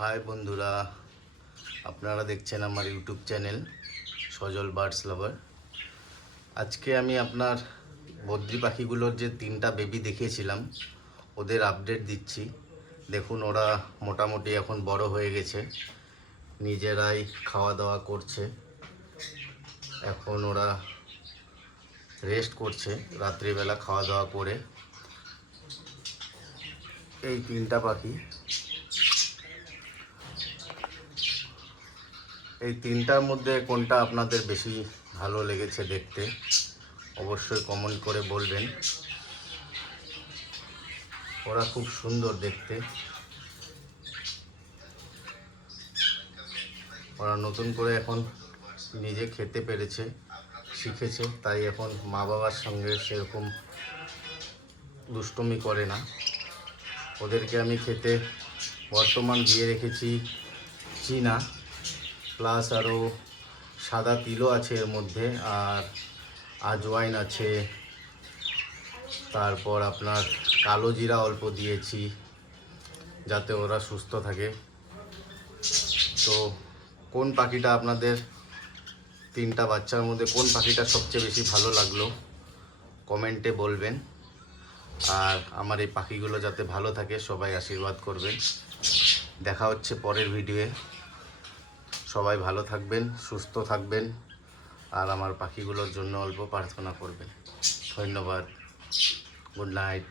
High বন্ধুরা, আপনারা দেখছেন আমার ইউটিউব চ্যানেল সজল বার্ডস লাভার। আজকে আমি আপনার বদ্রি পাখিগুলোর যে 3টা বেবি দেখিয়েছিলাম ওদের আপডেট দিচ্ছি। দেখুন, ওরা মোটামুটি এখন বড় হয়ে গেছে, নিজেরাই খাওয়া দাওয়া করছে। এখন ওরা রেস্ট করছে রাত্রিবেলা খাওয়া দাওয়া করে। এই 3টা পাখি, এই 3টার মধ্যে কোনটা আপনাদের বেশি ভালো লেগেছে দেখতে অবশ্যই কমেন্ট করে বলবেন। ওরা খুব সুন্দর দেখতে। ওরা নতুন করে এখন নিজে খেতে পেরেছে, শিখেছে, তাই এখন মা বাবার সঙ্গে সেরকম দুষ্টুমি করে না। ওদেরকে আমি খেতে বর্তমান দিয়ে রেখেছি চীনা, প্লাস আরও সাদা তিলও আছে এর মধ্যে, আর আজওয়াইন আছে, তারপর আপনার কালো জিরা অল্প দিয়েছি যাতে ওরা সুস্থ থাকে। তো কোন পাখিটা আপনাদের 3টা বাচ্চার মধ্যে কোন পাখিটা সবচেয়ে বেশি ভালো লাগলো কমেন্টে বলবেন। আর আমার এই পাখিগুলো যাতে ভালো থাকে সবাই আশীর্বাদ করবেন। দেখা হচ্ছে পরের ভিডিওয়ে। সবাই ভালো থাকবেন, সুস্থ থাকবেন, আর আমার পাখিগুলোর জন্য অল্প প্রার্থনা করবেন। ধন্যবাদ। Good night.